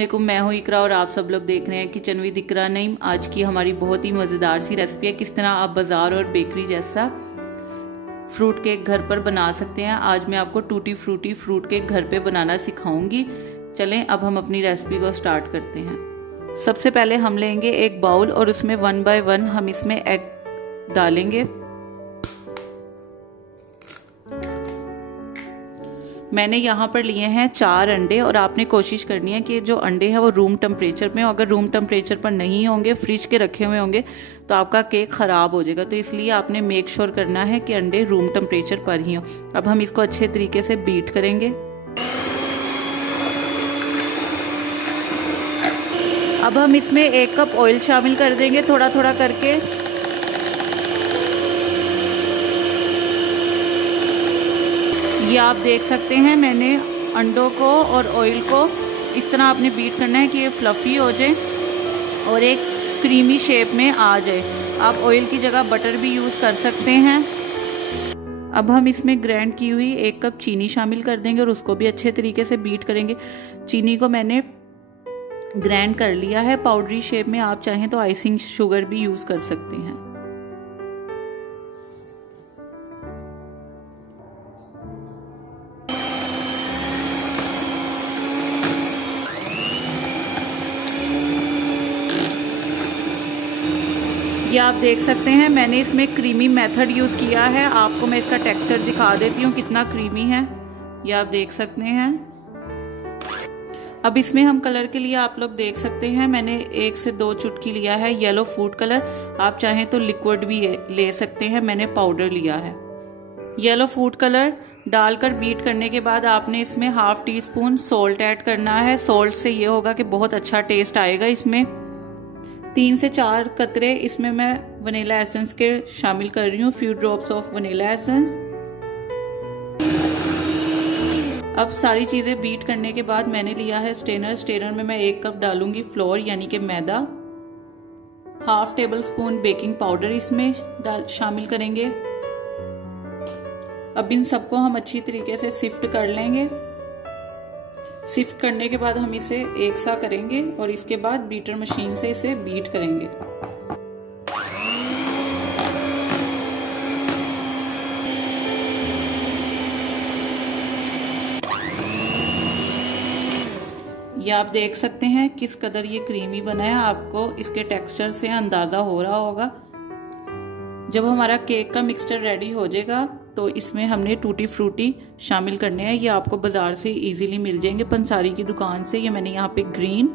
अस्सलामुअलैकुम, मैं हूँ इकरा और आप सब लोग देख रहे हैं किचन विद इकरा नईम। आज की हमारी बहुत ही मज़ेदार सी रेसिपी है, किस तरह आप बाज़ार और बेकरी जैसा फ्रूट केक घर पर बना सकते हैं। आज मैं आपको टूटी फ्रूटी फ्रूट केक घर पे बनाना सिखाऊंगी। चलें अब हम अपनी रेसिपी को स्टार्ट करते हैं। सबसे पहले हम लेंगे एक बाउल और उसमें 1 बाय 1 हम इसमें एग डालेंगे। मैंने यहाँ पर लिए हैं 4 अंडे और आपने कोशिश करनी है कि जो अंडे हैं वो रूम टेम्परेचर में हो। अगर रूम टेम्परेचर पर नहीं होंगे, फ्रिज के रखे हुए होंगे, तो आपका केक ख़राब हो जाएगा। तो इसलिए आपने मेक श्योर करना है कि अंडे रूम टेम्परेचर पर ही हो। अब हम इसको अच्छे तरीके से बीट करेंगे। अब हम इसमें 1 कप ऑयल शामिल कर देंगे, थोड़ा थोड़ा करके। ये आप देख सकते हैं, मैंने अंडों को और ऑयल को इस तरह आपने बीट करना है कि ये फ्लफ़ी हो जाए और एक क्रीमी शेप में आ जाए। आप ऑयल की जगह बटर भी यूज़ कर सकते हैं। अब हम इसमें ग्राइंड की हुई 1 कप चीनी शामिल कर देंगे और उसको भी अच्छे तरीके से बीट करेंगे। चीनी को मैंने ग्राइंड कर लिया है पाउडरी शेप में। आप चाहें तो आइसिंग शुगर भी यूज़ कर सकते हैं। ये आप देख सकते हैं, मैंने इसमें क्रीमी मेथड यूज़ किया है। आपको मैं इसका टेक्सचर दिखा देती हूँ कितना क्रीमी है। ये आप देख सकते हैं। अब इसमें हम कलर के लिए आप लोग देख सकते हैं, मैंने 1 से 2 चुटकी लिया है येलो फूड कलर। आप चाहें तो लिक्विड भी ले सकते हैं, मैंने पाउडर लिया है। येलो फूड कलर डालकर बीट करने के बाद आपने इसमें ½ टीस्पून सॉल्ट ऐड करना है। सॉल्ट से ये होगा कि बहुत अच्छा टेस्ट आएगा इसमें। 3 से 4 कतरे इसमें मैं वनीला एसेंस के शामिल कर रही हूँ, few drops of vanilla essence. अब सारी चीजें बीट करने के बाद मैंने लिया है स्टेनर। स्टेनर में मैं 1 कप डालूंगी फ्लोर यानी कि मैदा। ½ टेबल स्पून बेकिंग पाउडर इसमें शामिल करेंगे। अब इन सबको हम अच्छी तरीके से सिफ्ट कर लेंगे। सिफ्ट करने के बाद हम इसे एक सा करेंगे और इसके बाद बीटर मशीन से इसे बीट करेंगे। ये आप देख सकते हैं किस कदर ये क्रीमी बना है। आपको इसके टेक्सचर से अंदाजा हो रहा होगा। जब हमारा केक का मिक्सचर रेडी हो जाएगा तो इसमें हमने टूटी फ्रूटी शामिल करने हैं। ये आपको बाजार से इजीली मिल जाएंगे, पंसारी की दुकान से। ये मैंने यहाँ पे ग्रीन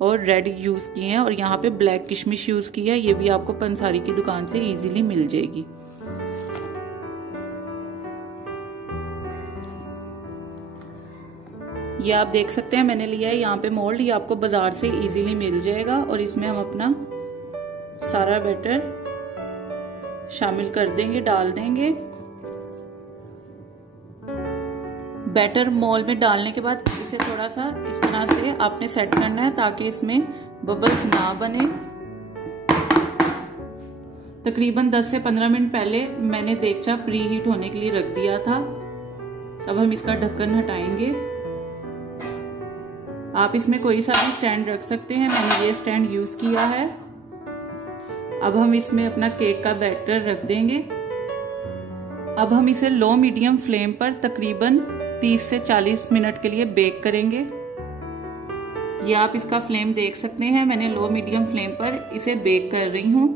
और रेड यूज किए हैं और यहाँ पे ब्लैक किशमिश यूज की है। ये भी आपको पंसारी की दुकान से इजीली मिल जाएगी। ये आप देख सकते हैं, मैंने लिया है यहाँ पे मोल्ड। ये आपको बाजार से इजीली मिल जाएगा और इसमें हम अपना सारा बैटर शामिल कर देंगे, डाल देंगे। बैटर मोल्ड में डालने के बाद इसे थोड़ा सा इस तरह से आपने सेट करना है ताकि इसमें बबल्स ना बने। तकरीबन 10 से 15 मिनट पहले मैंने देगचा प्री हीट होने के लिए रख दिया था। अब हम इसका ढक्कन हटाएंगे। आप इसमें कोई सा भी स्टैंड रख सकते हैं, मैंने ये स्टैंड यूज किया है। अब हम इसमें अपना केक का बैटर रख देंगे। अब हम इसे लो मीडियम फ्लेम पर तकरीबन 30 से 40 मिनट के लिए बेक करेंगे। ये आप इसका फ्लेम देख सकते हैं, मैंने लो मीडियम फ्लेम पर इसे बेक कर रही हूँ।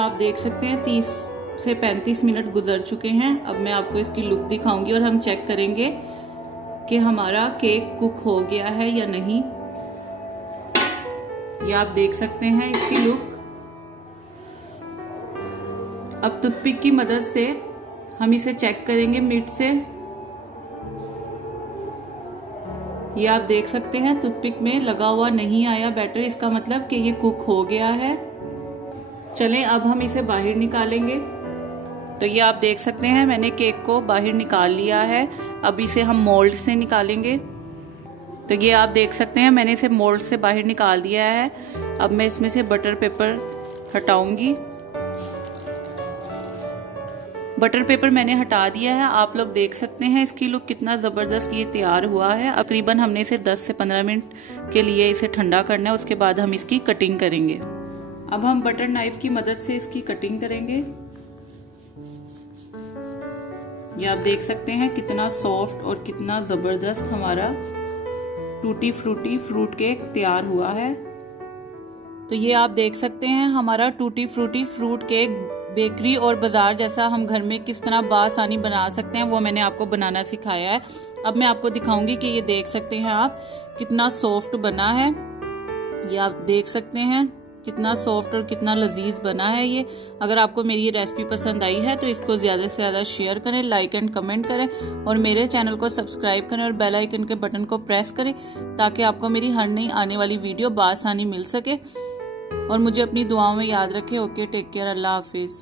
आप देख सकते हैं 30 से 35 मिनट गुजर चुके हैं। अब मैं आपको इसकी लुक दिखाऊंगी और हम चेक करेंगे कि हमारा केक कुक हो गया है या नहीं। ये आप देख सकते हैं इसकी लुक। अब टूथपिक की मदद से हम इसे चेक करेंगे मिड से। ये आप देख सकते हैं टूथपिक में लगा हुआ नहीं आया बैटर, इसका मतलब कि ये कुक हो गया है। चलें अब हम इसे बाहर निकालेंगे। तो ये आप देख सकते हैं, मैंने केक को बाहर निकाल लिया है। अब इसे हम मोल्ड से निकालेंगे। तो ये आप देख सकते हैं, मैंने इसे मोल्ड से बाहर निकाल दिया है। अब मैं इसमें से बटर पेपर हटाऊंगी। बटर पेपर मैंने हटा दिया है। आप लोग देख सकते हैं इसकी लुक कितना ज़बरदस्त ये तैयार हुआ है। तकरीबन हमने इसे 10 से 15 मिनट के लिए इसे ठंडा करना है, उसके बाद हम इसकी कटिंग करेंगे। अब हम बटर नाइफ की मदद से इसकी कटिंग करेंगे। ये आप देख सकते हैं कितना सॉफ्ट और कितना ज़बरदस्त हमारा टूटी फ्रूटी फ्रूट केक तैयार हुआ है। तो ये आप देख सकते हैं हमारा tutti frutti fruit cake bakery और बाजार जैसा हम घर में किस तरह बासानी बना सकते हैं वो मैंने आपको बनाना सिखाया है। अब मैं आपको दिखाऊंगी कि ये देख सकते हैं आप कितना सॉफ्ट बना है। ये आप देख सकते हैं कितना सॉफ्ट और कितना लजीज बना है ये। अगर आपको मेरी ये रेसिपी पसंद आई है तो इसको ज़्यादा से ज़्यादा शेयर करें, लाइक एंड कमेंट करें और मेरे चैनल को सब्सक्राइब करें और बेल आइकन के बटन को प्रेस करें ताकि आपको मेरी हर नई आने वाली वीडियो बासानी मिल सके। और मुझे अपनी दुआओं में याद रखें। ओके, टेक केयर, अल्लाह हाफिज।